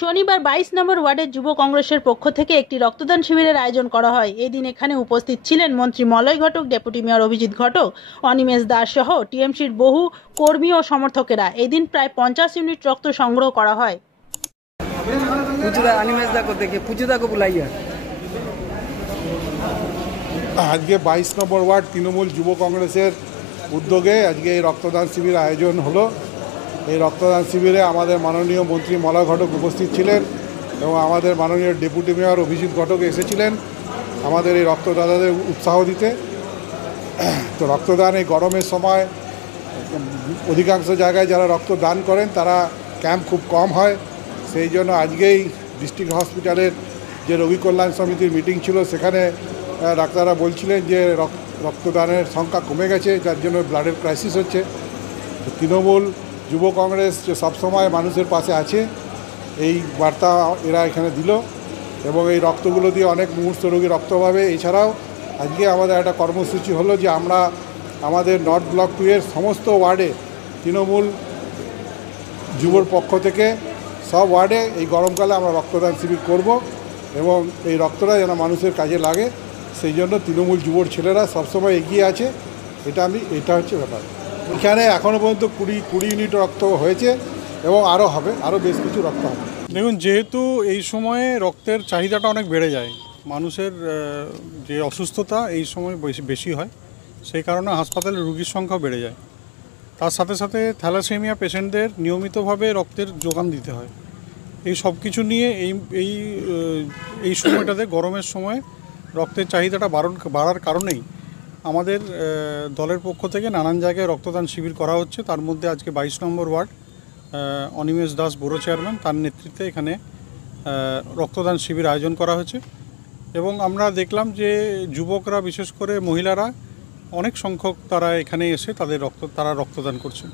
শনিবার 22 নম্বর ওয়ার্ডের যুব কংগ্রেসের পক্ষ থেকে একটি রক্তদান শিবিরের আয়োজন করা হয়। এদিন এখানে উপস্থিত ছিলেন মন্ত্রী মলয় ঘটক, ডেপুটি মেয়র অভিজিৎ ঘটক, অনিমেষ দাস সহ টিএমসির বহু কর্মী ও সমর্থকেরা। এদিন প্রায় 50 ইউনিট রক্ত সংগ্রহ করা হয়। আজকে 22 নম্বর ওয়ার্ড তৃণমূল যুব কংগ্রেসের উদ্যোগে আজকে এই রক্তদান শিবির আয়োজন হলো। এই রক্তদান শিবিরে আমাদের মাননীয় মন্ত্রী মলয় ঘটক উপস্থিত ছিলেন এবং আমাদের মাননীয় ডেপুটি মেয়র অভিজিৎ ঘটক এসেছিলেন আমাদের এই রক্তদাতাদের উৎসাহ দিতে। তো রক্তদান এই গরমের সময় অধিকাংশ জায়গায় যারা রক্তদান করেন তারা ক্যাম্প খুব কম হয়, সেই জন্য আজকেই ডিস্ট্রিক্ট হসপিটালের যে রোগী কল্যাণ সমিতির মিটিং ছিল সেখানে ডাক্তাররা বলছিলেন যে রক্তদানের সংখ্যা কমে গেছে, যার জন্য ব্লাডের ক্রাইসিস হচ্ছে। তৃণমূল যুব কংগ্রেস যে সবসময় মানুষের পাশে আছে এই বার্তা এরা এখানে দিল এবং এই রক্তগুলো দিয়ে অনেক মুমূর্ষু রোগী রক্ত পাবে। এছাড়াও আজকে আমাদের একটা কর্মসূচি হলো যে আমরা আমাদের নর্থ ব্লক 2 এর সমস্ত ওয়ার্ডে তৃণমূল যুবর পক্ষ থেকে সব ওয়ার্ডে এই গরমকালে আমরা রক্তদান শিবির করব এবং এই রক্তটা যেন মানুষের কাজে লাগে সেই জন্য তৃণমূল যুবর ছেলেরা সবসময় এগিয়ে আছে। এটা হচ্ছে ব্যাপার। এখানে এখনও পর্যন্ত 20 ইউনিট রক্ত হয়েছে এবং আরও হবে, আরও বেশ কিছু রক্ত হবে। দেখুন, যেহেতু এই সময়ে রক্তের চাহিদাটা অনেক বেড়ে যায়, মানুষের যে অসুস্থতা এই সময় বেশি হয়, সেই কারণে হাসপাতালে রোগীর সংখ্যা বেড়ে যায়। তার সাথে সাথে থ্যালাসেমিয়া পেশেন্টদের নিয়মিতভাবে রক্তের যোগান দিতে হয়। এই সব কিছু নিয়ে এই সময়টাতে গরমের সময় রক্তের চাহিদাটা বাড়ার কারণেই আমাদের দলের পক্ষ থেকে নানান জায়গায় রক্তদান শিবির করা হচ্ছে। তার মধ্যে আজকে 22 নম্বর ওয়ার্ড অনিমেষ দাস বড় চেয়ারম্যান, তার নেতৃত্বে এখানে রক্তদান শিবির আয়োজন করা হয়েছে এবং আমরা দেখলাম যে যুবকরা, বিশেষ করে মহিলারা অনেক সংখ্যক তারা এখানে এসে তারা রক্তদান করছেন।